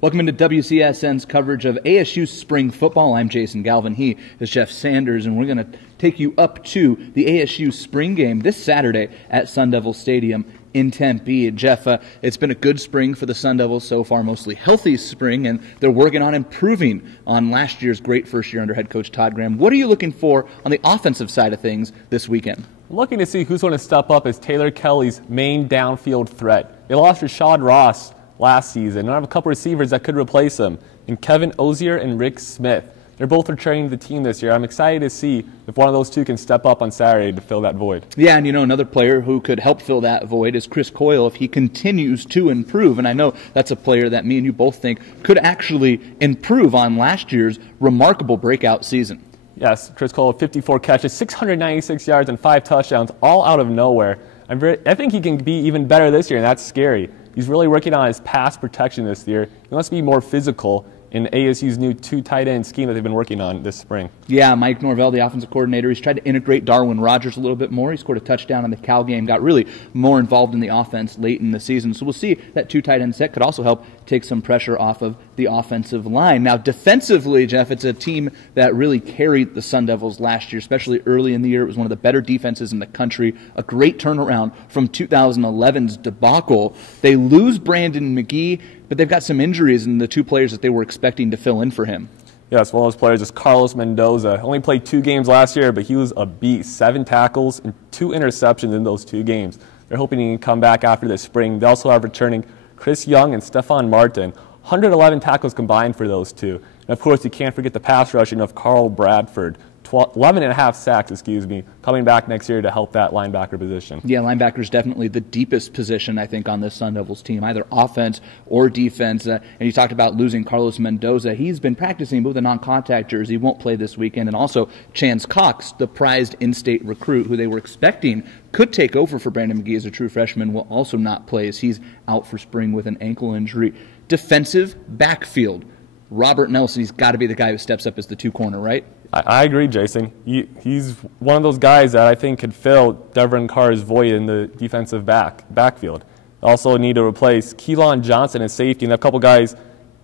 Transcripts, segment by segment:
Welcome into WCSN's coverage of ASU spring football. I'm Jason Galvin. He is Jeff Sanders, and we're going to take you up to the ASU spring game this Saturday at Sun Devil Stadium in Tempe. Jeff, it's been a good spring for the Sun Devils so far, mostly healthy spring, and they're working on improving on last year's great first year under head coach Todd Graham. What are you looking for on the offensive side of things this weekend? I'm looking to see who's going to step up as Taylor Kelly's main downfield threat. They lost Rashad Ross last season, and I have a couple receivers that could replace him, and Kevin Ozier and Rick Smith. They're both returning to the team this year. I'm excited to see if one of those two can step up on Saturday to fill that void. Yeah, and another player who could help fill that void is Chris Coyle if he continues to improve. And I know that's a player that me and you both think could actually improve on last year's remarkable breakout season. Yes, Chris Coyle, 54 catches, 696 yards, and 5 touchdowns, all out of nowhere. I think he can be even better this year, and that's scary. He's really working on his pass protection this year. He wants to be more physical in ASU's new 2 tight end scheme that they've been working on this spring. Yeah, Mike Norvell, the offensive coordinator, he's tried to integrate Darwin Rogers a little bit more. He scored a touchdown in the Cal game, got really more involved in the offense late in the season. So we'll see that 2 tight end set could also help take some pressure off of the offensive line. Now, defensively, Jeff, it's a team that really carried the Sun Devils last year, especially early in the year. It was one of the better defenses in the country, a great turnaround from 2011's debacle. They lose Brandon McGee, but they've got some injuries in the 2 players that they were expecting to fill in for him. Yes, one of those players is Carlos Mendoza. Only played 2 games last year, but he was a beast. 7 tackles and 2 interceptions in those 2 games. They're hoping he can come back after this spring. They also have returning Chris Young and Stephon Martin. 111 tackles combined for those 2. And of course, you can't forget the pass rushing of Carl Bradford. 11.5 sacks, coming back next year to help that linebacker position. Yeah, linebacker is definitely the deepest position, I think, on this Sun Devils team, either offense or defense. And you talked about losing Carlos Mendoza. He's been practicing with a non-contact jersey. He won't play this weekend. And also Chance Cox, the prized in-state recruit who they were expecting could take over for Brandon McGee as a true freshman, will also not play as he's out for spring with an ankle injury. Defensive backfield. Robert Nelson, he's got to be the guy who steps up as the 2 corner, right? I agree, Jason. He's one of those guys that I think could fill Devin Carr's void in the defensive backfield. Also need to replace Keelan Johnson as safety, and a couple guys,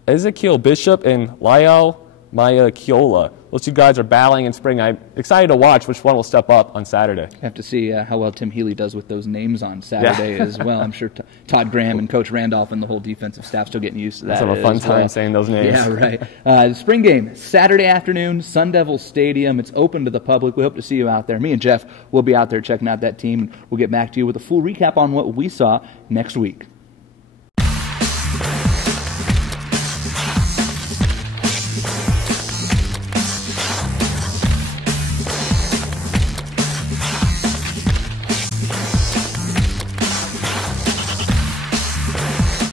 Ezekiel Bishop and Lyle Mayakola. Those 2 guys are battling in spring. I'm excited to watch which one will step up on Saturday. Have to see how well Tim Healy does with those names on Saturday as well. I'm sure Todd Graham and Coach Randolph and the whole defensive staff still getting used to that. Have a fun time saying those names. Yeah, right. The spring game, Saturday afternoon, Sun Devil Stadium. It's open to the public. We hope to see you out there. Me and Jeff will be out there checking out that team. We'll get back to you with a full recap on what we saw next week.